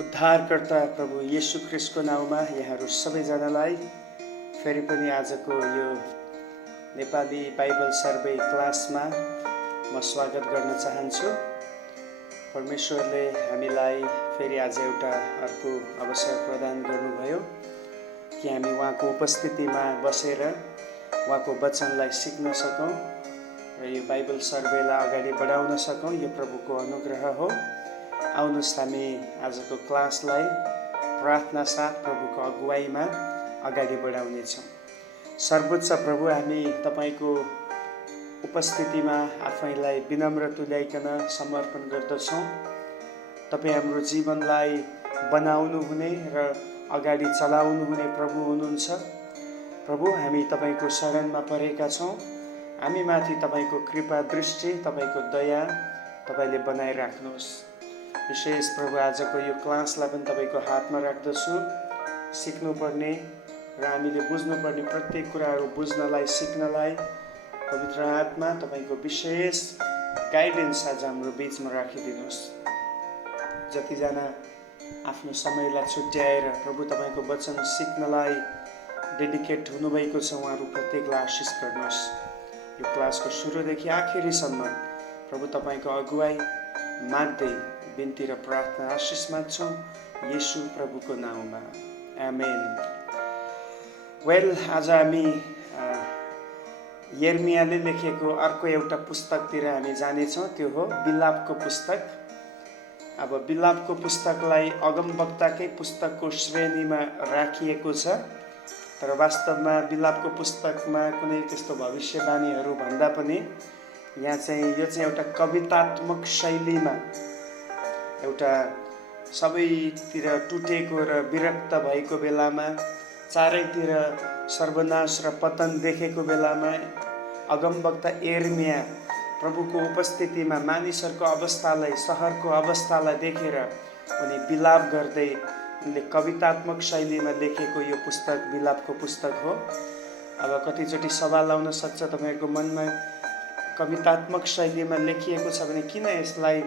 उद्धारकर्ता प्रभु येशू ख्रिस्टको नाउँमा यहाँहरू सबैजनालाई फेरि पनि आजको यो नेपाली बाइबल सर्वे क्लासमा म स्वागत गर्न चाहन्छु। परमेश्वरले हामीलाई फेरि आज एउटा अर्को अवसर प्रदान गर्नुभयो कि हामी उहाँको उपस्थितिमा बसेर उहाँको वचनलाई सिक्न सकौँ र यो बाइबल सर्वेलाई अगाडि बढाउन सकौँ। यो प्रभुको अनुग्रह हो। आउनुहोस् हामी आजको क्लासलाई प्रार्थना साथ प्रभुको अगुवाईमा अगाडि बढाउनेछौँ। सर्वोच्च प्रभु, हामी तपाईको उपस्थितिमा आफैलाई विनम्र तुल्याइकन समर्पण गर्दछौँ। तपाईँ हाम्रो जीवनलाई बनाउनु हुने र अगाडि चलाउनु हुने प्रभु हुनुहुन्छ। प्रभु, हामी तपाईको शरणमा परेका छौँ। हामी माथि तपाईको कृपा दृष्टि, तपाईको दया तपाईले बनाइराख्नुहोस्। विशेष प्रभु, आजको यो क्लासलाई पनि तपाईको हातमा राख्दछु। सिक्नुपर्ने र हामीले बुझ्नुपर्ने प्रत्येक कुराहरू बुझ्नलाई, सिक्नलाई पवित्र आत्मा तपाईको विशेष गाइडेन्स आज हाम्रो बीचमा राखिदिनुहोस्। जतिजना आफ्नो समयलाई छुट्याएर प्रभु तपाईको वचन सिक्नलाई डेडिकेट हुनुभएको छ, उहाँहरू प्रत्येकलाई आशिष गर्नुहोस्। यो क्लासको सुरुदेखि आखिरीसम्म प्रभु तपाईको अगुवाई माग्दै बिन्ती र प्रार्थना आशिष माग्छौँ येशू प्रभुको नाउँमा, आमेन। वेल, आज हामी यिर्मयाले लेखेको अर्को एउटा पुस्तकतिर हामी जानेछौँ। त्यो हो विलापको पुस्तक। अब विलापको पुस्तकलाई अगमवक्ताकै पुस्तकको श्रेणीमा राखिएको छ, तर वास्तवमा विलापको पुस्तकमा कुनै त्यस्तो भविष्यवाणीहरू भन्दा पनि यहाँ चाहिँ यो चाहिँ एउटा कवितात्मक शैलीमा एउटा सबैतिर टुटेको र विरक्त भएको बेलामा, चारैतिर सर्वनाश र पतन देखेको बेलामा अगमवक्ता यिर्मया प्रभुको उपस्थितिमा मानिसहरूको अवस्थालाई, सहरको अवस्थालाई देखेर उनी विलाप गर्दै उनले कवितात्मक शैलीमा लेखेको यो पुस्तक विलापको पुस्तक हो। अब कतिचोटि सवाल आउन सक्छ तपाईँहरूको मनमा, कवितात्मक शैलीमा लेखिएको छ भने किन यसलाई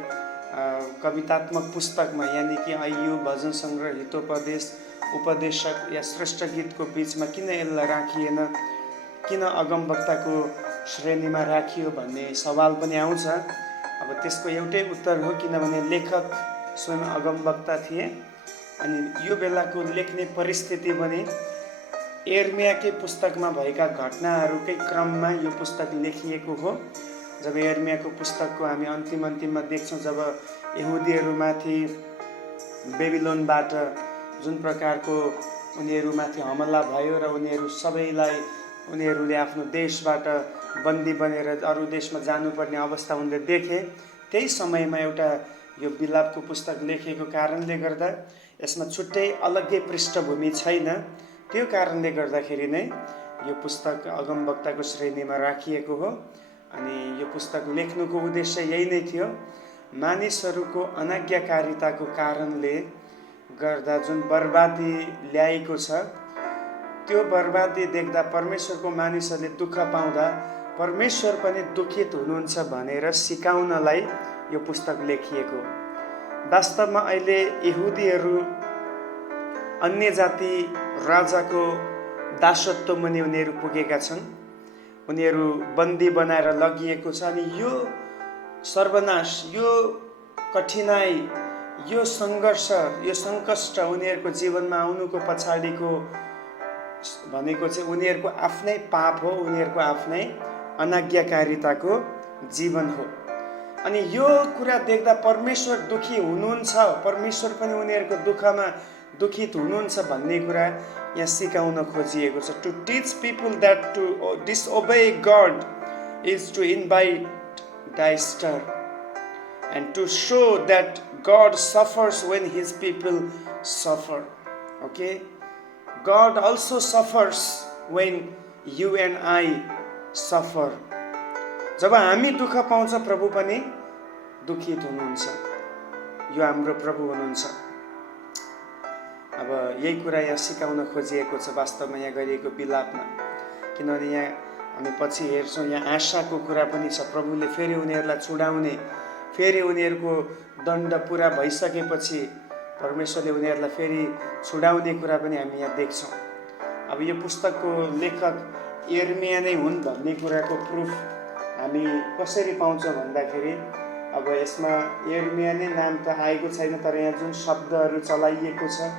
कवितात्मक पुस्तकमा, यानि कि अय्युब, भजन सङ्ग्रह, हितोपदेश, उपदेशक या श्रेष्ठ गीतको बिचमा किन यसलाई राखिएन, किन अगमवक्ताको श्रेणीमा राखियो भन्ने सवाल पनि आउँछ। अब त्यसको एउटै उत्तर हो, किनभने लेखक स्वयं अगमवक्ता थिए अनि यो बेलाको लेख्ने परिस्थिति पनि यिर्मयाकै पुस्तकमा भएका घटनाहरूकै क्रममा यो पुस्तक लेखिएको हो। जब यिर्मयाको पुस्तकको हामी अन्तिममा देख्छौँ, जब यहुदीहरूमाथि बेबिलोनबाट जुन प्रकारको उनीहरूमाथि हमला भयो र उनीहरूले आफ्नो देशबाट बन्दी बनेर अरू देशमा जानुपर्ने अवस्था उनले देखे, त्यही समयमा एउटा यो विलापको पुस्तक लेखेको कारणले गर्दा यसमा छुट्टै अलग्गै पृष्ठभूमि छैन। त्यो कारणले गर्दाखेरि नै यो पुस्तक अगमवक्ताको श्रेणीमा राखिएको हो। अनि यो पुस्तक लेख्नुको उद्देश्य यही नै थियो, मानिसहरूको अनाज्ञाकारिताको कारणले गर्दा जुन बर्बादी ल्याएको छ, त्यो बर्बादी देख्दा परमेश्वरको मानिसहरूले दुःख पाउँदा परमेश्वर पनि दुखित हुनुहुन्छ भनेर सिकाउनलाई यो पुस्तक लेखिएको। वास्तवमा अहिले यहुदीहरू अन्य जाति राजाको दासत्व मुनि उनीहरू पुगेका छन्। उनीहरू बन्दी बनाएर लगिएको छ अनि यो सर्वनाश, यो कठिनाई, यो सङ्घर्ष, यो सङ्कष्ट उनीहरूको जीवनमा आउनुको पछाडिको भनेको चाहिँ उनीहरूको आफ्नै पाप हो, उनीहरूको आफ्नै अनाज्ञाकारिताको जीवन हो। अनि यो कुरा देख्दा परमेश्वर दुखी हुनुहुन्छ, परमेश्वर पनि उनीहरूको दुःखमा दुखित हुनुहुन्छ भन्ने कुरा यहाँ सिकाउन खोजिएको छ। To teach people that to disobey God is to invite disaster and to show that God suffers when his people suffer. Okay, God also suffers when you and I suffer. जब हामी दुःख पाउँछ प्रभु पनि दुखित हुनुहुन्छ। यो हाम्रो प्रभु हुनुहुन्छ। अब यही कुरा यहाँ सिकाउन खोजिएको छ वास्तवमा यहाँ गरिएको विलापमा, किनभने यहाँ हामी पछि हेर्छौँ यहाँ आशाको कुरा पनि छ। प्रभुले फेरि उनीहरूलाई छुडाउने, फेरि उनीहरूको दण्ड पुरा भइसकेपछि परमेश्वरले उनीहरूलाई फेरि छुडाउने कुरा पनि हामी यहाँ देख्छौँ। अब यो पुस्तकको लेखक यिर्मिया नै हुन् भन्ने कुराको प्रुफ हामी कसरी पाउँछौँ भन्दाखेरि अब यसमा यिर्मिया नै नाम त आएको छैन, तर यहाँ जुन शब्दहरू चलाइएको छ,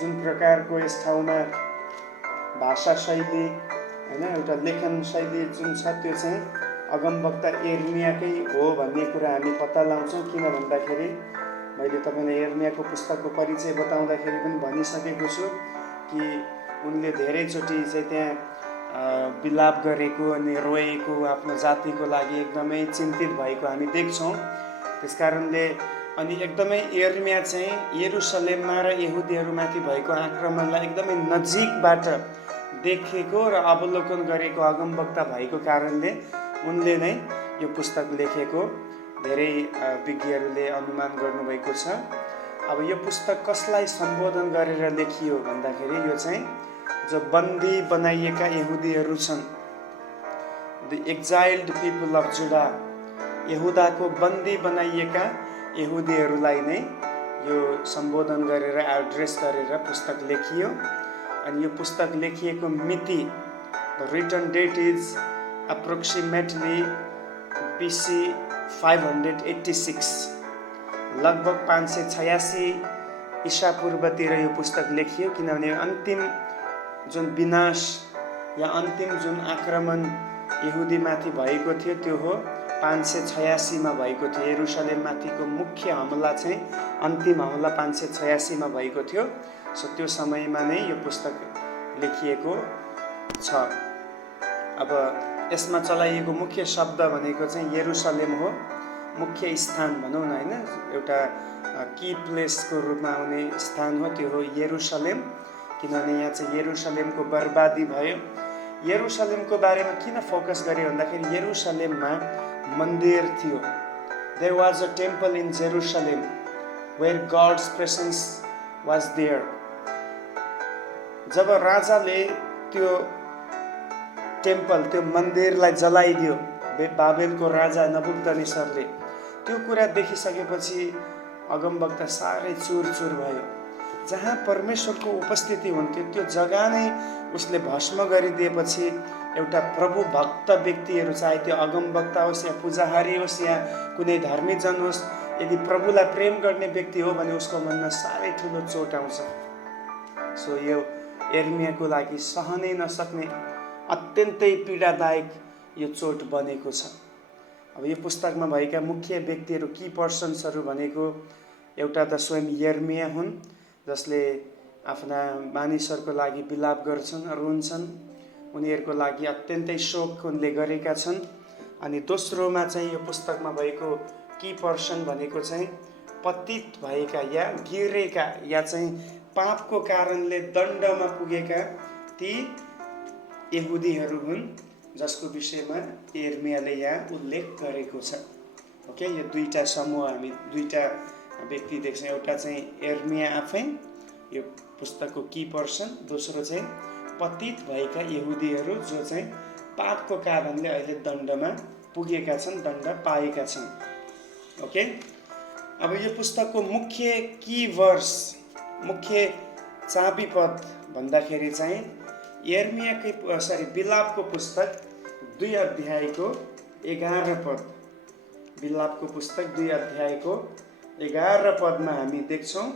जुन प्रकारको यस ठाउँमा भाषा शैली होइन एउटा लेखन शैली जुन छ त्यो चाहिँ अगमवक्ता यिर्मियाकै हो भन्ने कुरा हामी पत्ता लगाउँछौँ। किन भन्दाखेरि मैले तपाईँलाई यिर्मियाको पुस्तकको परिचय बताउँदाखेरि पनि भनिसकेको छु कि उनले धेरैचोटि चाहिँ त्यहाँ विलाप गरेको अनि रोएको, आफ्नो जातिको लागि एकदमै चिन्तित भएको हामी देख्छौँ। त्यसकारणले अनि एकदमै यिर्मिया चाहिँ यरुसलेममा र यहुदीहरूमाथि भएको आक्रमणलाई एकदमै नजिकबाट देखेको र अवलोकन गरेको अगमवक्ता भएको कारणले उनले नै यो पुस्तक लेखेको धेरै विज्ञहरूले अनुमान गर्नुभएको छ। अब यो पुस्तक कसलाई सम्बोधन गरेर लेखियो भन्दाखेरि यो चाहिँ जो बन्दी बनाइएका यहुदीहरू छन्, द एक्जाइल्ड पिपल अफ जुडा, यहुदाको बन्दी बनाइएका यहुदीहरूलाई नै यो सम्बोधन गरेर एड्रेस गरेर पुस्तक लेखियो। अनि यो पुस्तक लेखिएको मिति, the written date is approximately BC 586, लगभग 586 ईसा पूर्वतिर यो पुस्तक लेखियो। किनभने अन्तिम जुन विनाश या अन्तिम जुन आक्रमण यहुदीमाथि भएको थियो त्यो हो 586 मा भएको थियो। यरुसलेममाथिको मुख्य हमला चाहिँ अन्तिम हमला 586 मा भएको थियो। सो त्यो समयमा नै यो पुस्तक लेखिएको छ। अब यसमा चलाइएको मुख्य शब्द भनेको चाहिँ यरुसलेम हो, मुख्य स्थान भनौँ न होइन, एउटा की प्लेसको रूपमा आउने स्थान हो, त्यो हो यरुसलेम। किनभने यहाँ चाहिँ यरुसलेमको बर्बादी भयो। यरुसलेमको बारेमा किन फोकस गरे भन्दाखेरि यरुसलेममा मन्दिर थियो। There was a temple in Jerusalem where God's presence was there. जब राजाले त्यो टेम्पल, त्यो मन्दिरलाई जलाइदियो, बाबेलको राजा नबुकदनेस्सरले, त्यो कुरा देखिसकेपछि अगमवक्ता साह्रै चुर भयो। जहाँ परमेश्वरको उपस्थिति हुन्थ्यो त्यो जग्गा नै उसले भस्म गरिदिएपछि एउटा प्रभु भक्त व्यक्तिहरू, चाहे त्यो अगमवक्ता होस् या पूजाहारी होस् या कुनै धार्मिक जन होस्, यदि प्रभुलाई प्रेम गर्ने व्यक्ति हो भने उसको मनमा साह्रै ठुलो चोट आउँछ। सो यो यिर्मियाको लागि सहनै नसक्ने अत्यन्तै पीडादायक यो चोट बनेको छ। अब यो पुस्तकमा भएका मुख्य व्यक्तिहरू, की पर्सन्सहरू भनेको एउटा त स्वयं यिर्मिया हुन्, जसले आफ्ना मानिसहरूको लागि विलाप गर्छन्, रुन्छन्, उनीहरूको लागि अत्यन्तै शोक उनले गरेका छन्। अनि दोस्रोमा चाहिँ यो पुस्तकमा भएको की पर्सन भनेको चाहिँ पतित भएका या गिरेका या चाहिँ पापको कारणले दण्डमा पुगेका ती यहुदीहरू हुन्, जसको विषयमा यिर्मियाले यहाँ उल्लेख गरेको छ। ओके, यो दुईटा समूह, हामी दुईटा व्यक्ति देख्छौँ। एउटा चाहिँ यिर्मिया आफै, यो पुस्तकको की पर्सन, दोस्रो चाहिँ पतित भएका यहुदीहरू जो चाहिँ पापको कारणले अहिले दण्डमा पुगेका छन्, दण्ड पाएका छन्। ओके, अब यो पुस्तकको मुख्य की वर्स, मुख्य चाबी पद भन्दाखेरि चाहिँ यिर्मियाकै विलापको पुस्तक 2 अध्यायको 11 पद, विलापको पुस्तक 2 अध्यायको 11 पदमा हामी देख्छौँ।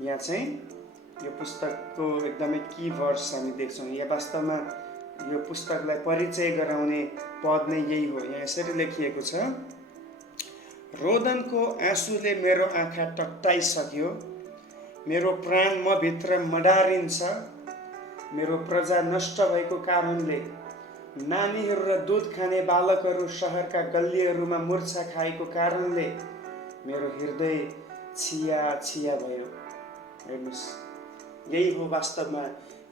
यहाँ चाहिँ यो पुस्तकको एकदमै की वर्स हामी देख्छौँ। यहाँ वास्तवमा यो पुस्तकलाई परिचय गराउने पद नै यही हो। यहाँ यसरी लेखिएको छ, रोदनको आँसुले मेरो आँखा टट्टाइसक्यो, मेरो प्राण म भित्र मडारिन्छ, मेरो प्रजा नष्ट भएको कारणले, नानीहरू र दुध खाने बालकहरू सहरका गल्लीहरूमा मुर्छा खाएको कारणले मेरो हृदय छिया छिया भयो। हेर्नुहोस्, यही हो वास्तवमा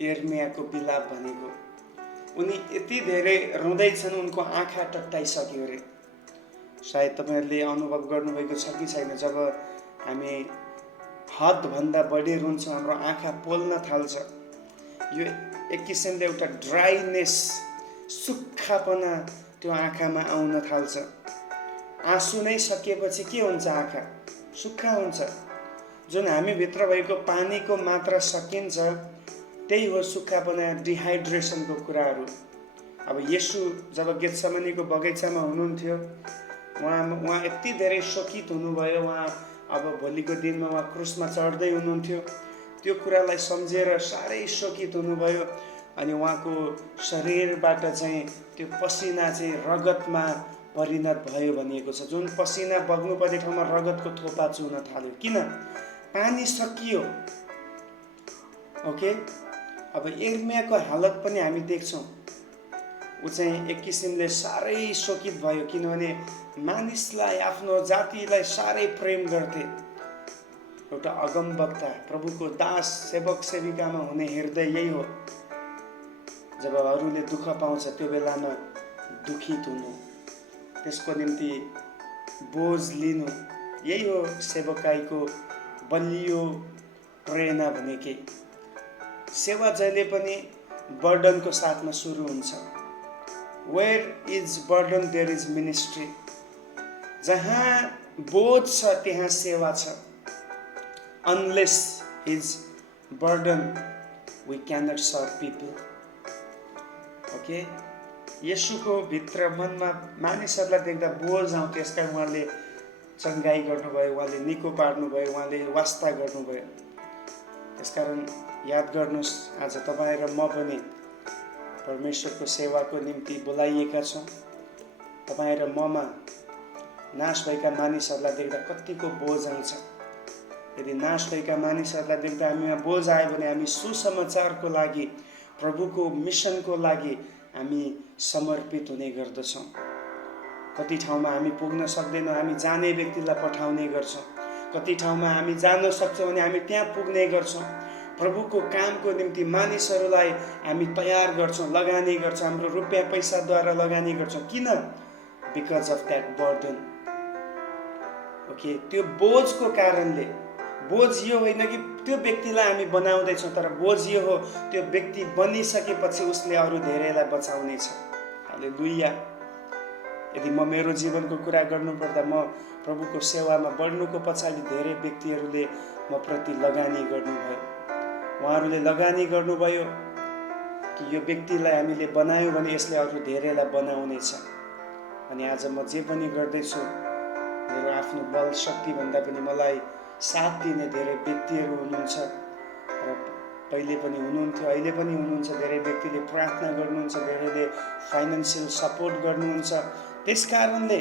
यिर्मियाको विलाप भनेको। उनी यति धेरै रुँदैछन्, उनको आँखा टट्टाइसक्यो अरे। सायद तपाईँहरूले अनुभव गर्नुभएको छ कि छैन, जब हामी हदभन्दा बढी रुन्छौँ हाम्रो आँखा पोल्न थाल्छ। यो एक किसिमले एउटा ड्राइनेस, सुक्खापना त्यो आँखामा आउन थाल्छ। आँसु नै सकिएपछि के हुन्छ? आँखा सुक्खा हुन्छ। जुन हामीभित्र भएको पानीको मात्रा सकिन्छ, त्यही हो सुक्खापना, डिहाइड्रेसनको कुराहरू। अब येशू जब गेत्सेमनीको बगैँचामा हुनुहुन्थ्यो, उहाँ यति धेरै शोकित हुनुभयो। उहाँ अब भोलिको दिनमा उहाँ क्रुसमा चढ्दै हुनुहुन्थ्यो। त्यो कुरालाई सम्झेर साह्रै शोकित हुनुभयो। अनि उहाँको शरीरबाट चाहिँ त्यो पसिना चाहिँ रगतमा परिणत भयो भनिएको छ। जुन पसिना बग्नुपर्ने ठाउँमा रगतको थोपा चुहुन थाल्यो। किन? पानी सकियो। ओके, अब यिर्मयाहको हालत पनि हामी देख्छौँ। ऊ चाहिँ एक किसिमले साह्रै शोकित भयो, किनभने मानिसलाई, आफ्नो जातिलाई साह्रै प्रेम गर्थे। एउटा अगमवक्ता, प्रभुको दास, सेवक सेविकामा हुने हृदय यही हो। जब अरूले दुःख पाउँछ त्यो बेलामा दुखित हुनु, त्यसको निम्ति बोझ लिनु, यही हो सेवकाईको बलियो प्रेरणा भनेकै। सेवा जहिले पनि बर्डनको साथमा सुरु हुन्छ। Where is burden there is ministry. जहाँ बोझ छ त्यहाँ सेवा छ। Unless is burden we cannot serve people. Okay, येशूको भित्र मनमा मानिसहरूलाई देख्दा बोझ आउँथ्यो। यसका उहाँले चङ्गाई गर्नुभयो, उहाँले निको पार्नुभयो, उहाँले वास्ता गर्नुभयो। त्यसकारण याद गर्नुहोस्, आज तपाईँ र म पनि परमेश्वरको सेवाको निम्ति बोलाइएका छौँ। तपाईँ र ममा नाश भएका मानिसहरूलाई देख्दा कतिको बोझ आउँछ। यदि नाश भएका मानिसहरूलाई देख्दा हामीमा बोझ आयो भने हामी सुसमाचारको लागि, प्रभुको मिसनको लागि हामी समर्पित हुने गर्दछौँ। कति ठाउँमा हामी पुग्न सक्दैनौँ, हामी जाने व्यक्तिलाई पठाउने गर्छौँ। कति ठाउँमा हामी जान सक्छौँ भने हामी त्यहाँ पुग्ने गर्छौँ। प्रभुको कामको निम्ति मानिसहरूलाई हामी तयार गर्छौँ, लगानी गर्छौँ, हाम्रो रुपियाँ पैसाद्वारा लगानी गर्छौँ। किन? Because of that burden. Okay, त्यो बोझको कारणले। बोझ यो होइन कि त्यो व्यक्तिलाई हामी बनाउँदैछौँ, तर बोझ यो हो, त्यो व्यक्ति बनिसकेपछि उसले अरू धेरैलाई बचाउनेछ। हालेलुया। यदि म मेरो जीवनको कुरा गर्नुपर्दा, म प्रभुको सेवामा बढ्नुको पछाडि धेरै व्यक्तिहरूले म प्रति लगानी गर्नुभयो। उहाँहरूले लगानी गर्नुभयो कि यो व्यक्तिलाई हामीले बनायौँ भने यसले अरू धेरैलाई बनाउनेछ। अनि आज म जे पनि गर्दैछु, मेरो आफ्नो बल शक्तिभन्दा पनि मलाई साथ दिने धेरै व्यक्तिहरू हुनुहुन्छ र पहिले पनि हुनुहुन्थ्यो, अहिले पनि हुनुहुन्छ। धेरै व्यक्तिले प्रार्थना गर्नुहुन्छ, धेरैले फाइनेन्सियल सपोर्ट गर्नुहुन्छ। त्यस कारणले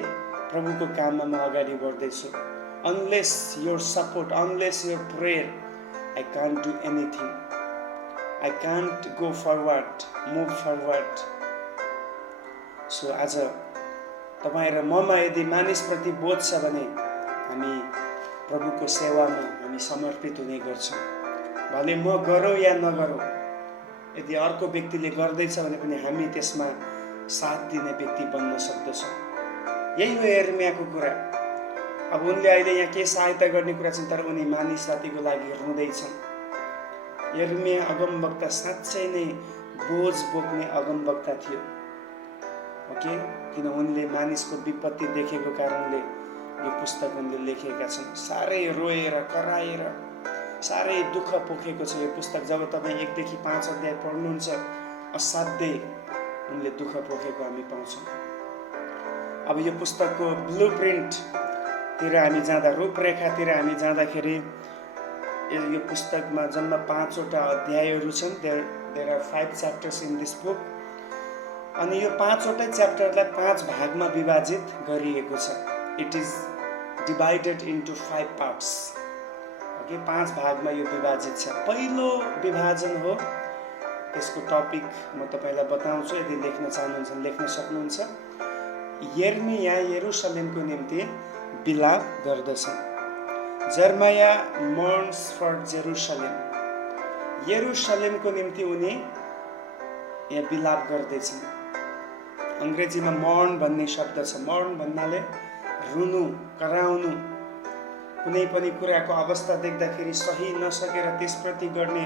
प्रभुको काममा म अगाडि बढ्दैछु। Unless your support, unless your prayer, I can't do anything. I can't go forward, move forward. So आज तपाईँ र ममा यदि मानिसप्रति बोझ छ भने हामी प्रभुको सेवामा हामी समर्पित हुने गर्छौँ। भले म गरौँ या नगरौँ, यदि अर्को व्यक्तिले गर्दैछ भने पनि हामी त्यसमा साथ दिने व्यक्ति बन्न सक्दछौँ। यही हो यिर्मयाहको कुरा। अब उनले अहिले यहाँ के सहायता गर्ने कुरा छन्, तर उनी मानिस जातिको लागि रुँदैछन्। यिर्मयाह अगमवक्ता साँच्चै नै बोझ बोक्ने अगमवक्ता थियो। ओके, किन उनले मानिसको विपत्ति देखेको कारणले यो पुस्तक उनले लेखेका छन्। साह्रै रोएर कराएर साह्रै दुःख पोखेको छ यो पुस्तक। जब तपाईँ 1 देखि 5 अध्याय पढ्नुहुन्छ, असाध्यै उनले दुःख पोखेको हामी पाउँछौँ। अब यो पुस्तकको ब्लू प्रिन्टतिर हामी जाँदा, रूपरेखातिर हामी जाँदाखेरि यो पुस्तकमा जम्मा 5वटा अध्यायहरू छन्। There are 5 chapters in this book. अनि यो 5वटै च्याप्टरलाई 5 भागमा विभाजित गरिएको छ। It is divided into 5 parts. Okay, 5 भागमा यो विभाजित छ। पहिलो विभाजन हो, त्यसको टपिक म तपाईँलाई बताउँछु। यदि लेख्न चाहनुहुन्छ लेख्न सक्नुहुन्छ। यिर्मयाह यरुशलेमको निम्ति विलाप गर्दछन्। Jeremiah mourns for Jerusalem. यरुशलेमको निम्ति उनी यहाँ विलाप गर्दैछन्। अङ्ग्रेजीमा मर्न भन्ने शब्द छ। मर्न भन्नाले रुनु, कराउनु, कुनै पनि कुराको अवस्था देख्दाखेरि सही नसकेर त्यसप्रति गर्ने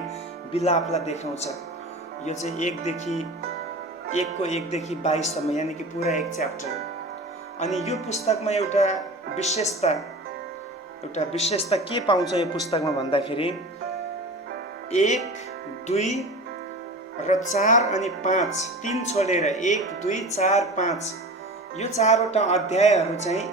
विलापलाई देखाउँछ। यो चाहिँ 1 देखि 22सम्म, यानि कि पुरा 1 च्याप्टर। अनि यो पुस्तकमा एउटा विशेषता एउटा विशेषता के पाउँछ यो पुस्तकमा भन्दाखेरि 1, 2 र 4 अनि 5 3 छोडेर 1, 2, 4, 5 यो 4वटा अध्यायहरू चाहिँ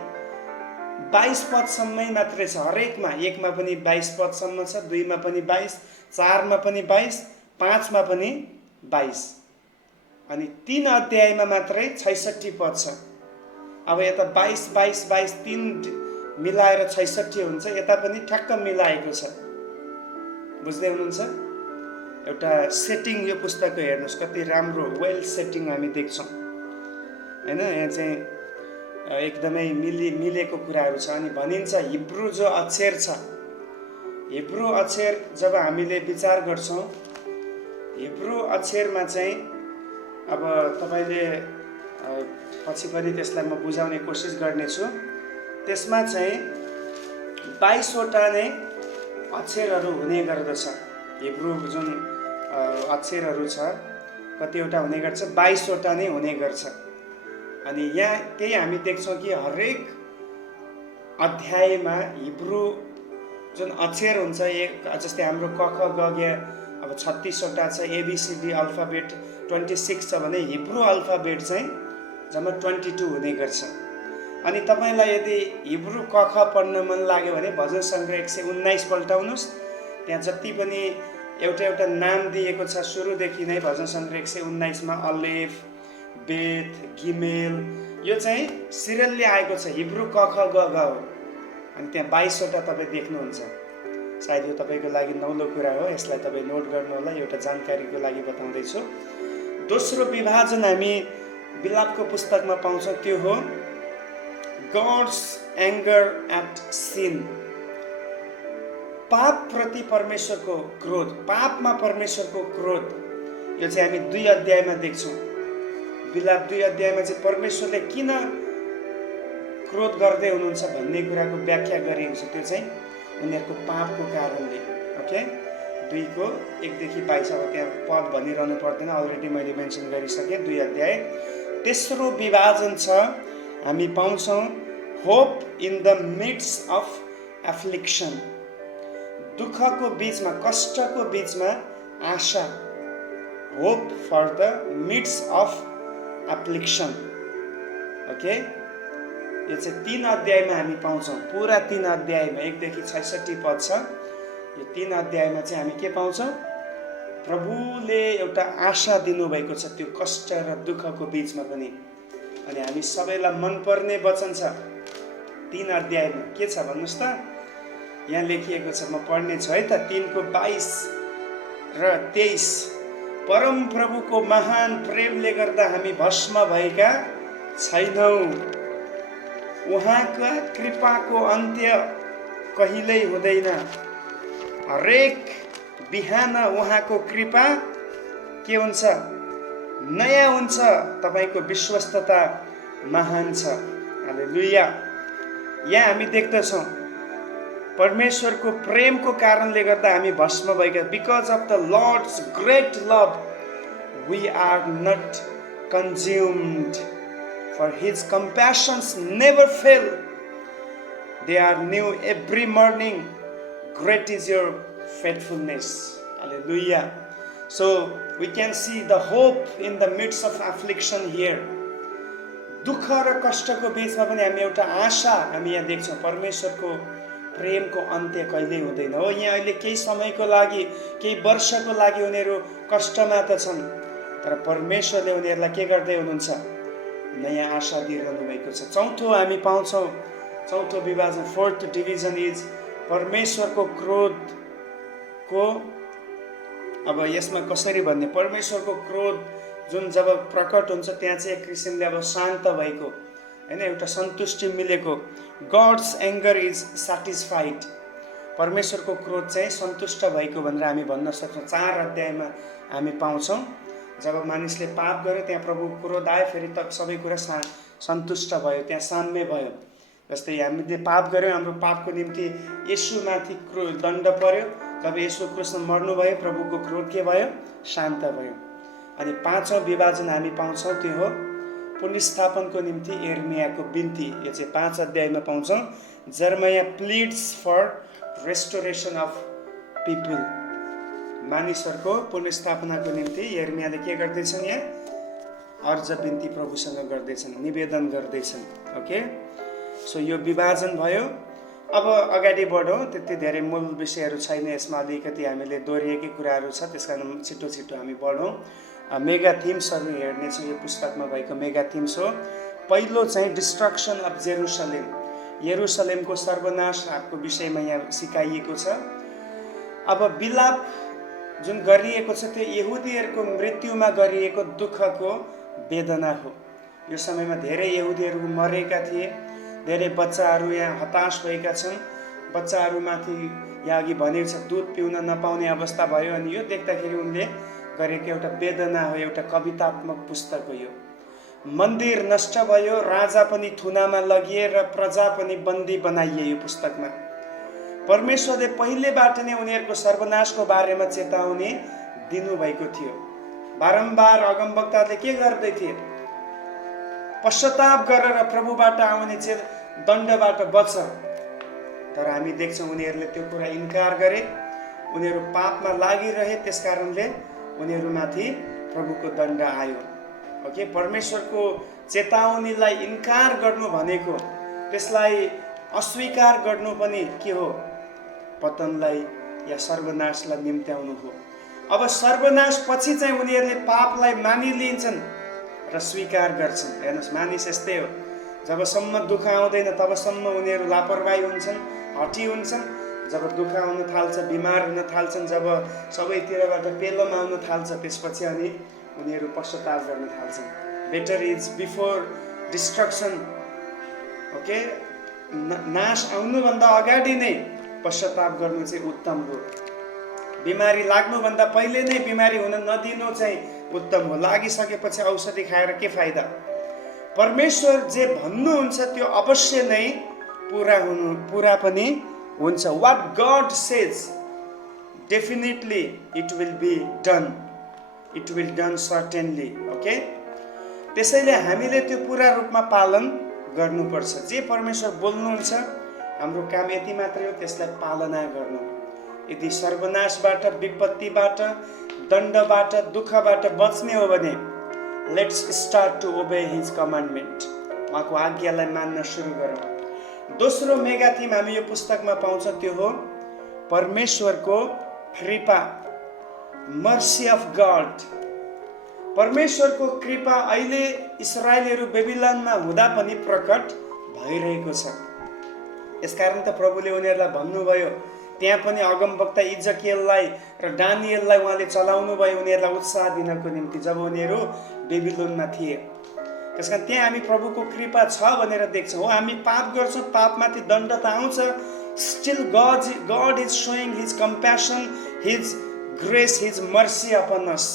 22 पदसम्मै मात्रै छ। हरेकमा 1 मा पनि 22 पदसम्म छ, 2 मा पनि 22, 4 मा पनि 22, 5 मा पनि 22 अनि 3 अध्यायमा मात्रै 66 पद छ। अब यता 22 22 22 3 मिलाएर 66 हुन्छ, यता पनि ठ्याक्क मिलाएको छ। बुझ्दै हुनुहुन्छ? एउटा सेटिङ यो पुस्तकको हेर्नुहोस् कति राम्रो वेल सेटिङ हामी देख्छौँ हैन। यहाँ चाहिँ एकदमै मिलेको कुराहरू छ। अनि भनिन्छ हिब्रू जो अक्षर छ, हिब्रू अक्षर जब हामीले विचार गर्छौँ, हिब्रू अक्षरमा चाहिँ अब तपाईले पछि पनि त्यसलाई म बुझाउने कोसिस गर्नेछु। त्यसमा चाहिँ 22 वटा नै अक्षरहरू हुने गर्दछ। हिब्रू जुन अक्षरहरू छ कतिवटा हुने गर्छ, 22 वटा नै हुने गर्छ। अनि यहाँ त्यही हामी देख्छौँ कि हरेक अध्यायमा हिब्रू जुन अक्षर हुन्छ, एक जस्तै हाम्रो क ख ग घ अब 36 वटा छ, ABCD अल्फाबेट 26 छ भने हिब्रू अल्फाबेट चाहिँ जम्मा 22 हुने गर्छ। अनि तपाईलाई यदि हिब्रू क ख पढ्न मन लाग्यो भने भजन सङ्ग्रह 119 पल्टाउनुहोस्। त्यहाँ जति पनि एउटा नाम दिएको छ सुरुदेखि नै भजन सङ्ग्रह 119 मा अलेफ, बेथ, गिमेल यो चाहिँ सिरियलले आएको छ। हिब्रू क ख ग घ हो। अनि त्यहाँ 22 वटा तपाईँ देख्नुहुन्छ। सायद यो तपाईँको लागि नौलो कुरा हो, यसलाई तपाईँ नोट गर्नु होला, एउटा जानकारीको लागि बताउँदैछु। दोस्रो विभाजन हामी बिलापको पुस्तकमा पाउँछौँ, त्यो हो गॉड्स एंगर एट सिन। पाप प्रति परमेश्वरको क्रोध, पापमा परमेश्वरको क्रोध, यो चाहिँ हामी 2 अध्यायमा देख्छौँ। बिलाप 2 अध्यायमा चाहिँ परमेश्वरले किन क्रोध गर्दै हुनुहुन्छ भन्ने कुराको व्याख्या गरिएको छ। त्यो चाहिँ उनीहरूको पापको कारणले। ओके, 2 को 1 देखि 22 अब त्यहाँ पद भनिरहनु पर्दैन, अलरेडी मैले मेन्सन गरिसकेँ। 2 अध्याय। तेस्रो विभाजन छ, हामी पाउँछौँ hope in the midst of affliction. दुःखको बीचमा, कष्टको बीचमा आशा, hope for the midst of affliction. Okay, यो चाहिँ 3 अध्यायमा हामी पाउँछौँ। पुरा 3 अध्यायमा 1 देखि 66 पद छ। यो 3 अध्यायमा चाहिँ हामी के पाउँछौँ? प्रभुले एउटा आशा दिनुभएको छ त्यो कष्ट र दुःखको बीचमा पनि। अनि हामी सबैलाई मनपर्ने वचन छ 3 अध्यायमा। के छ भन्नुहोस् त? यहाँ लेखिएको छ, म पढ्ने छु है त। 3 को 22 र 23। परम प्रभुको महान प्रेमले गर्दा हामी भस्म भएका छैनौँ। उहाँका कृपाको अन्त्य कहिल्यै हुँदैन। हरेक बिहान उहाँको कृपा के हुन्छ? नयाँ हुन्छ। तपाईको विश्वस्तता महान छ। हालेलुया। यहाँ हामी देख्दछौँ परमेश्वरको प्रेमको कारणले गर्दा हामी भस्म भएका। Because of the Lord's great love we are not consumed, for his compassions never fail, they are new every morning, great is your faithfulness. Hallelujah. So we can see the hope in the midst of affliction here. दुःख र कष्टको बीचमा पनि हामी एउटा आशा हामी यहाँ देख्छौँ। परमेश्वरको प्रेमको अन्त्य कहिल्यै हुँदैन। हो, यहाँ अहिले केही समयको लागि, केही वर्षको लागि उनीहरू कष्टमा त छन्, तर परमेश्वरले उनीहरूलाई के गर्दै हुनुहुन्छ? नयाँ आशा दिइरहनु भएको छ। चौथो हामी पाउँछौँ, चौथो विभाजन, 4th डिभिजन इज परमेश्वरको क्रोधको। अब यसमा कसरी भन्ने? परमेश्वरको क्रोध जुन जब प्रकट हुन्छ त्यहाँ चाहिँ एक किसिमले अब शान्त भएको हैन, एउटा सन्तुष्टि मिलेको। God's anger is satisfied. परमेश्वरको क्रोध चाहिँ सन्तुष्ट भएको भनेर हामी भन्न सक्छौँ। 4 अध्यायमा हामी पाउँछौँ जब मानिसले पाप गर्यो त्यहाँ प्रभुको क्रोध आयो, फेरि त सबै कुरा सन्तुष्ट भयो, त्यहाँ साम्य भयो। जस्तै हामीले पाप गर्यौँ, हाम्रो पापको निम्ति येशूमाथि दण्ड पर्यो। जब येशू क्रुसमा मर्नुभयो प्रभुको क्रोध के भयो? शान्त भयो। अनि 5औं विभाजन हामी पाउँछौँ, त्यो हो पुनर्स्थापनको निम्ति यिर्मियाको बिन्ती। यो चाहिँ 5 अध्यायमा पाउँछौँ। जर्मया प्लिड्स फर रेस्टोरेसन अफ पिपल, मानिसहरूको पुनर्स्थापनाको निम्ति यिर्मयाले के गर्दैछन्? यहाँ अर्ज बिन्ती प्रभुसँग गर्दैछन्, निवेदन गर्दैछन्। ओके, सो यो विभाजन भयो। अब अगाडि बढौँ, त्यति धेरै मूल विषयहरू छैन यसमा, अलिकति हामीले दोहोरिएकै कुराहरू छ, त्यस कारण छिटो छिटो हामी बढौँ। मेगा थिम्सहरू हेर्नेछौँ। यो पुस्तकमा भएको मेगा थिम्स हो। पहिलो चाहिँ डिस्ट्रक्सन अफ जेरुसलेम, यरुसलेमको सर्वनाशको विषयमा यहाँ सिकाइएको छ। अब विलाप जुन गरिएको छ त्यो यहुदीहरूको मृत्युमा गरिएको दुःखको वेदना हो। यो समयमा धेरै यहुदीहरू मरेका थिए, धेरै बच्चाहरू यहाँ हताश भएका छन्, बच्चाहरूमाथि यहाँ अघि भनेको छ दुध पिउन नपाउने अवस्था भयो। अनि यो देख्दाखेरि उनले गरेको एउटा वेदना हो, एउटा कवितात्मक पुस्तक हो यो। मन्दिर नष्ट भयो, राजा पनि थुनामा लगिए र प्रजा पनि बन्दी बनाइए। यो पुस्तकमा परमेश्वरले पहिलेबाट नै उनीहरूको सर्वनाशको बारेमा चेतावनी दिनुभएको थियो। बारम्बार अगमवक्ताले के गर्दै थिए? पश्चाताप गरेर प्रभुबाट आउने दण्डबाट बच। तर हामी देख्छौँ उनीहरूले त्यो कुरा इन्कार गरे, उनीहरू पापमा लागिरहे, त्यस कारणले उनीहरूमाथि प्रभुको दण्ड आयो। ओके, परमेश्वरको चेतावनीलाई इन्कार गर्नु भनेको त्यसलाई अस्वीकार गर्नु पनि के हो? पतनलाई या सर्वनाशलाई निम्त्याउनु हो। अब सर्वनाश पछि चाहिँ उनीहरूले पापलाई मानिलिन्छन् र स्वीकार गर्छन्। हेर्नुहोस्, मानिस यस्तै हो, जबसम्म दुःख आउँदैन तबसम्म उनीहरू लापरवाही हुन्छन्, हठी हुन्छन्। जब दुःख आउन थाल्छ, बिमार हुन थाल्छन्, जब सबैतिरबाट पेलम आउन थाल्छ, त्यसपछि अनि उनीहरू पश्चाताप गर्न थाल्छन्। Better is before destruction. Okay, नाश आउनुभन्दा अगाडि नै पश्चाताप गर्नु चाहिँ उत्तम हो। बिमारी लाग्नुभन्दा पहिले नै बिमारी हुन नदिनु चाहिँ उत्तम हो। लागिसकेपछि औषधि खाएर के फाइदा? परमेश्वर जे भन्नुहुन्छ त्यो अवश्य नै पुरा पनि हुन्छ। What God says definitely it will be done, it will done certainly. Okay, त्यसैले हामीले त्यो पूरा रूपमा पालन गर्नुपर्छ। जे परमेश्वर बोल्नुहुन्छ हाम्रो काम यति मात्रै हो, त्यसलाई पालना गर्नु। यदि सर्वनाशबाट, विपत्तिबाट, दण्डबाट, दुःखबाट बच्ने हो भने लेट्स स्टार्ट टु ओबे हिज कमान्डमेन्ट, उहाँको आज्ञालाई मान्न सुरु गरौँ। दोस्रो मेगा थिम हामी यो पुस्तकमा पाउँछौँ, त्यो हो परमेश्वरको कृपा, मर्सी अफ गड। परमेश्वरको कृपा अहिले इस्राएलीहरू बेबिलोनमा हुँदा पनि प्रकट भइरहेको छ। यसकारण त प्रभुले उनीहरूलाई भन्नुभयो, त्यहाँ पनि अगमवक्ता इजकियललाई र दानियललाई उहाँले चलाउनु भयो उनीहरूलाई उत्साह दिनको निम्ति, जब उनीहरू बेबिलोनमा थिए। त्यसकारण त्यहाँ हामी प्रभुको कृपा छ भनेर देख्छौँ। हो, हामी पाप गर्छौँ, पापमाथि दण्ड त आउँछ, still God is showing his compassion, his grace, his mercy upon us.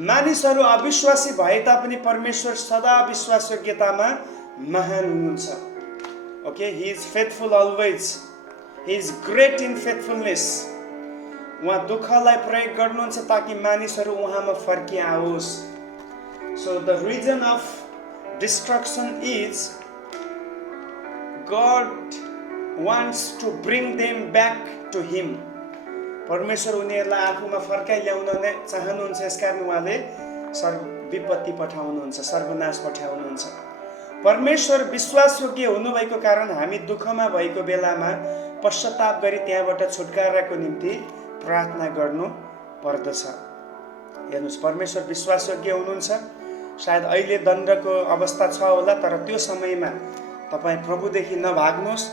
मानिसहरू अविश्वासी भए तापनि परमेश्वर सदा विश्वासयोग्यतामा महान हुनुहुन्छ। Okay, he is faithful always, he is great in faithfulness. उहाँ दुःखलाई प्रयोग गर्नुहुन्छ ताकि मानिसहरू उहाँमा फर्किआओस्। So the reason of destruction is God wants to bring them back to him. परमेश्वर उनीहरूलाई आफूमा फर्काइ ल्याउन नै चाहनुहुन्छ, यसकारण उहाँले विपत्ति पठाउनुहुन्छ, सर्वनाश पठाउनुहुन्छ। परमेश्वर विश्वासयोग्य हुनुभएको कारण हामी दुःखमा भएको बेलामा पश्चाताप गरी त्यहाँबाट छुटकाराको निम्ति प्रार्थना गर्नु पर्दछ। हेर्नुहोस्, परमेश्वर विश्वासयोग्य हुनुहुन्छ। सायद अहिले दण्डको अवस्था छ होला, तर त्यो समयमा तपाईँ प्रभुदेखि नभाग्नुहोस्।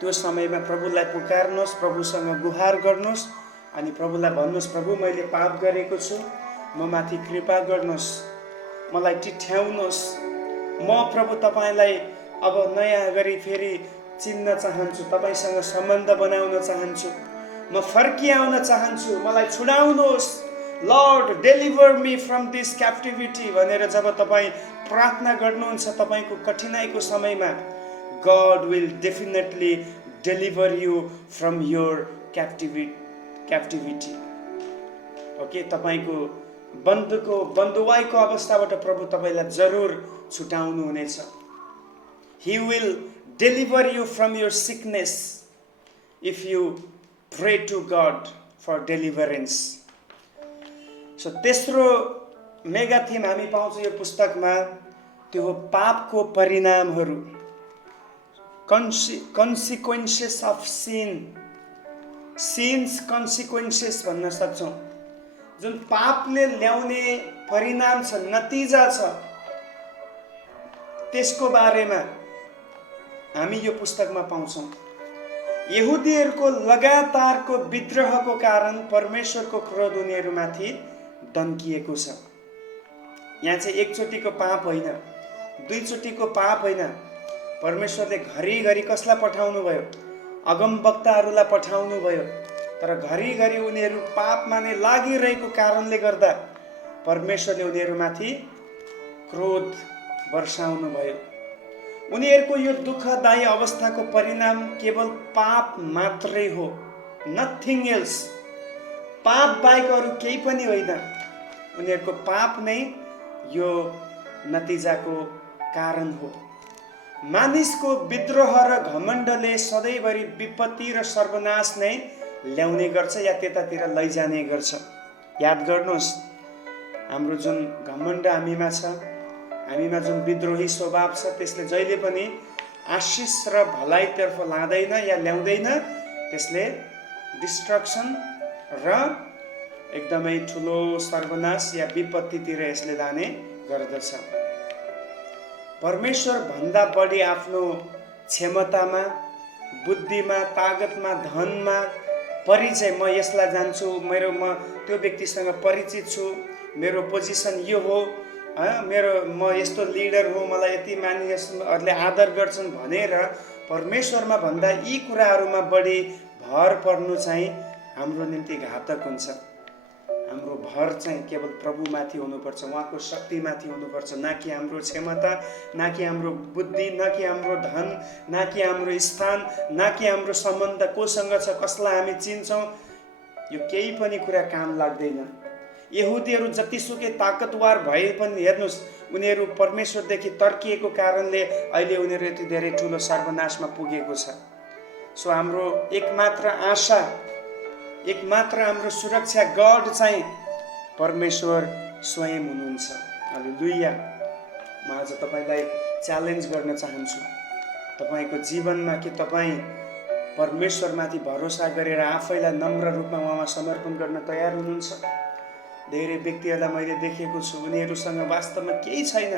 त्यो समयमा प्रभुलाई पुकार्नुहोस्, प्रभुसँग गुहार गर्नुहोस् अनि प्रभुलाई भन्नुहोस्, प्रभु मैले पाप गरेको छु, म माथि कृपा गर्नुहोस्, मलाई टिठ्याउनुहोस्। म प्रभु तपाईँलाई अब नयाँ गरी फेरि चिन्न चाहन्छु, तपाईँसँग सम्बन्ध बनाउन चाहन्छु, म फर्किआउन चाहन्छु, मलाई छुडाउनुहोस्। Lord deliver me from this captivity भनेर जब तपाईँ प्रार्थना गर्नुहुन्छ तपाईँको कठिनाइको समयमा, God will definitely deliver you from your captivity. Okay, तपाईँको बन्धुवाईको अवस्थाबाट प्रभु तपाईँलाई जरुर छुटाउनु हुनेछ। He will deliver you from your sickness if you pray to God for deliverance. So तेस्रो मेगा थिम हामी पाउँछौँ यो पुस्तकमा, त्यो हो पापको परिणामहरू, consequences of sin, since consequences भन्न सक्छौँ। जुन पापले ल्याउने परिणाम छ, नतिजा छ, त्यसको बारेमा हामी यो पुस्तकमा पाउँछौँ। यहुदीहरूको लगातारको विद्रोहको कारण परमेश्वरको क्रोध उनीहरूमाथि दन्किएको छ। यहाँ चाहिँ एकचोटिको पाप होइन, दुईचोटिको पाप होइन, परमेश्वरले घरिघरि कसलाई पठाउनु भयो? अगमवक्ताहरूलाई पठाउनु भयो। तर घरिघरि उनीहरू पापमा नै लागिरहेको कारणले गर्दा परमेश्वरले उनीहरूमाथि क्रोध वर्षाउनु भयो। उनीहरूको यो दुःखदायी अवस्थाको परिणाम केवल पाप मात्रै हो, नथिङ एल्स। पाप बाहेक अरू केही पनि होइन। उनीहरूको पाप नै यो नतिजाको कारण हो। मानिसको विद्रोह र घमण्डले सधैँभरि विपत्ति र सर्वनाश नै ल्याउने गर्छ या त्यतातिर लैजाने गर्छ। याद गर्नुहोस्, हाम्रो जुन घमण्ड हामीमा छ, हामीमा जुन विद्रोही स्वभाव छ, त्यसले जहिले पनि आशिष र भलाइतर्फ लाँदैन या ल्याउँदैन। त्यसले डिस्ट्रक्सन र एकदमै ठुलो सर्वनाश या विपत्तितिर यसले लाने गर्दछ। परमेश्वर भन्दा बढी आफ्नो क्षमतामा, बुद्धिमा, तागतमा, धनमा परिचय, म यसलाई जान्छु, म त्यो व्यक्तिसँग परिचित छु, मेरो पोजिसन यो हो, म यस्तो लिडर हो, मलाई यति मानिसहरूले आदर गर्छन् भनेर परमेश्वरमा भन्दा यी कुराहरूमा बढी भर पर्नु चाहिँ हाम्रो निम्ति घातक हुन्छ। हाम्रो भर चाहिँ केवल प्रभुमाथि हुनुपर्छ, उहाँको शक्तिमाथि हुनुपर्छ, न कि हाम्रो क्षमता, न कि हाम्रो बुद्धि, न कि हाम्रो धन, न कि हाम्रो स्थान, न कि हाम्रो सम्बन्ध कोसँग छ, कसलाई हामी चिन्छौँ, यो केही पनि कुरा काम लाग्दैन। यहुदीहरू जतिसुकै ताकतवार भए पनि हेर्नुहोस्, उनीहरू परमेश्वरदेखि तर्किएको कारणले अहिले उनीहरू यति धेरै ठुलो सर्वनाशमा पुगेको छ। सो हाम्रो एकमात्र आशा, एकमात्र हाम्रो सुरक्षा गड चाहिँ परमेश्वर स्वयं हुनुहुन्छ। हालेलुया। म आज तपाईलाई च्यालेन्ज गर्न चाहन्छु, तपाईको जीवनमा कि तपाईँ परमेश्वरमाथि भरोसा गरेर आफैलाई नम्र रूपमा उहाँमा समर्पण गर्न तयार हुनुहुन्छ? धेरै व्यक्तिहरूलाई मैले देखेको छु, उनीहरूसँग वास्तवमा केही छैन,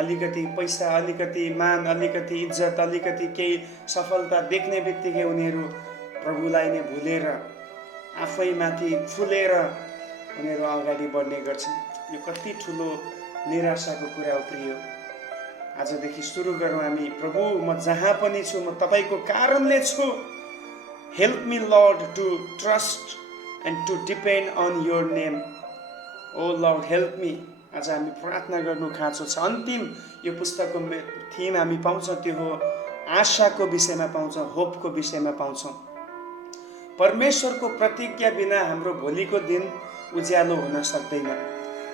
अलिकति पैसा, अलिकति मान, अलिकति इज्जत, अलिकति केही सफलता देख्ने बित्तिकै उनीहरू प्रभुलाई नै भुलेर आफैमाथि फुलेर उनीहरू अगाडि बढ्ने गर्छन्। यो कति ठुलो निराशाको कुरा हो प्रिय। आजदेखि सुरु गरौँ हामी, प्रभु म जहाँ पनि छु, म तपाईँको कारणले छु। Help me Lord to trust and to depend on your name. O Lord help me. आज हामी प्रार्थना गर्नु खाँचो छ। अन्तिम यो पुस्तकको थिम हामी पाउँछौँ, त्यो हो आशाको विषयमा पाउँछौँ, होपको विषयमा पाउँछौँ। परमेश्वरको प्रतिज्ञा बिना हाम्रो भोलिको दिन उज्यालो हुन सक्दैन।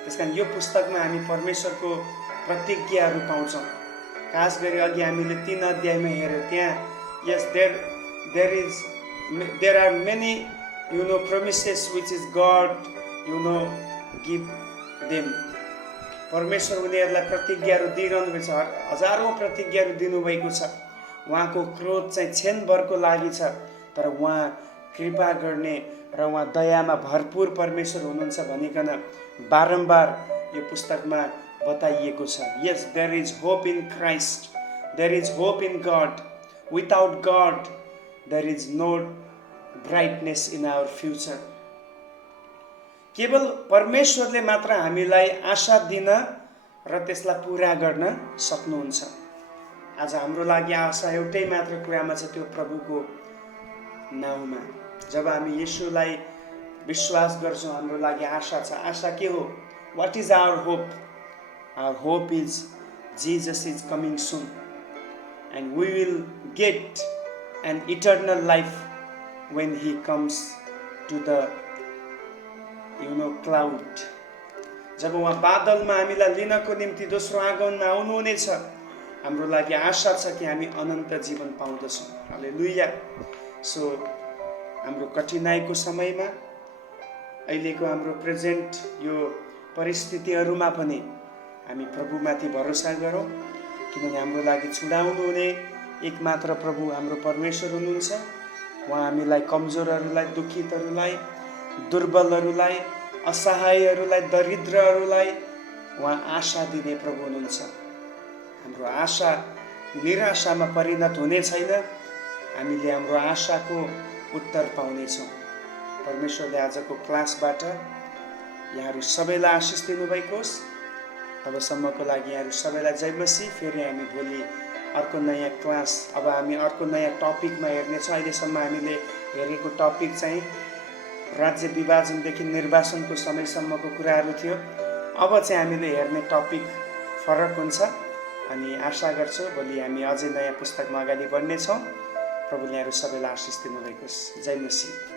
त्यसकारण यो पुस्तकमा हामी परमेश्वरको प्रतिज्ञाहरू पाउँछौँ। खास गरी अघि हामीले 3 अध्यायमा हेऱ्यौँ, त्यहाँ yes there are many promises which is God give them। परमेश्वर उनीहरूलाई प्रतिज्ञाहरू दिइरहनु भएको छ, हजारौं प्रतिज्ञाहरू दिनुभएको छ। उहाँको क्रोध चाहिँ क्षणभरको लागि छ, तर उहाँ कृपा गर्ने र उहाँ दयामा भरपूर परमेश्वर हुनुहुन्छ भनिकन बारम्बार यो पुस्तकमा बताइएको छ। Yes, there is hope in Christ, there is hope in God. Without God there is no brightness in our future. केवल परमेश्वरले मात्र हामीलाई आशा दिन र त्यसलाई पुरा गर्न सक्नुहुन्छ। आज हाम्रो लागि आशा एउटै मात्र कुरामा छ, त्यो प्रभुको नाउँमा। जब हामी येशूलाई विश्वास गर्छौँ, हाम्रो लागि आशा छ। आशा के हो? What is our hope? Our hope is Jesus is coming soon and we will get an eternal life when he comes to the cloud। जब उहाँ बादलमा हामीलाई लिनको निम्ति दोस्रो आगमनमा आउनुहुनेछ, हाम्रो लागि आशा छ कि हामी अनन्त जीवन पाउँदछौँ। हालेलुया। सो हाम्रो कठिनाइको समयमा, अहिलेको हाम्रो प्रेजेन्ट यो परिस्थितिहरूमा पनि हामी प्रभुमाथि भरोसा गरौँ, किनभने हाम्रो लागि छुडाउनु हुने एकमात्र प्रभु हाम्रो परमेश्वर हुनुहुन्छ। उहाँ हामीलाई कमजोरहरूलाई, दुखितहरूलाई, दुर्बलहरूलाई, असहायहरूलाई, दरिद्रहरूलाई उहाँ आशा दिने प्रभु हुनुहुन्छ। हाम्रो आशा निराशामा परिणत हुने छैन, हामीले हाम्रो आशाको उत्तर पाउनेछौँ। परमेश्वरले आजको क्लासबाट यहाँहरू सबैलाई आशिष दिनुभएको होस्। तबसम्मको लागि यहाँहरू सबैलाई जय मसीह। फेरि हामी भोलि अर्को नयाँ क्लास, अब हामी अर्को नयाँ टपिकमा हेर्नेछौँ। अहिलेसम्म हामीले हेरेको टपिक चाहिँ राज्य विभाजनदेखि निर्वासनको समयसम्मको कुराहरू थियो। अब चाहिँ हामीले हेर्ने टपिक फरक हुन्छ अनि आशा गर्छु भोलि हामी अझै नयाँ पुस्तकमा अगाडि बढ्नेछौँ। प्रभुले यहाँहरू सबैलाई आशिष दिनुभएको होस्। जय मसीह।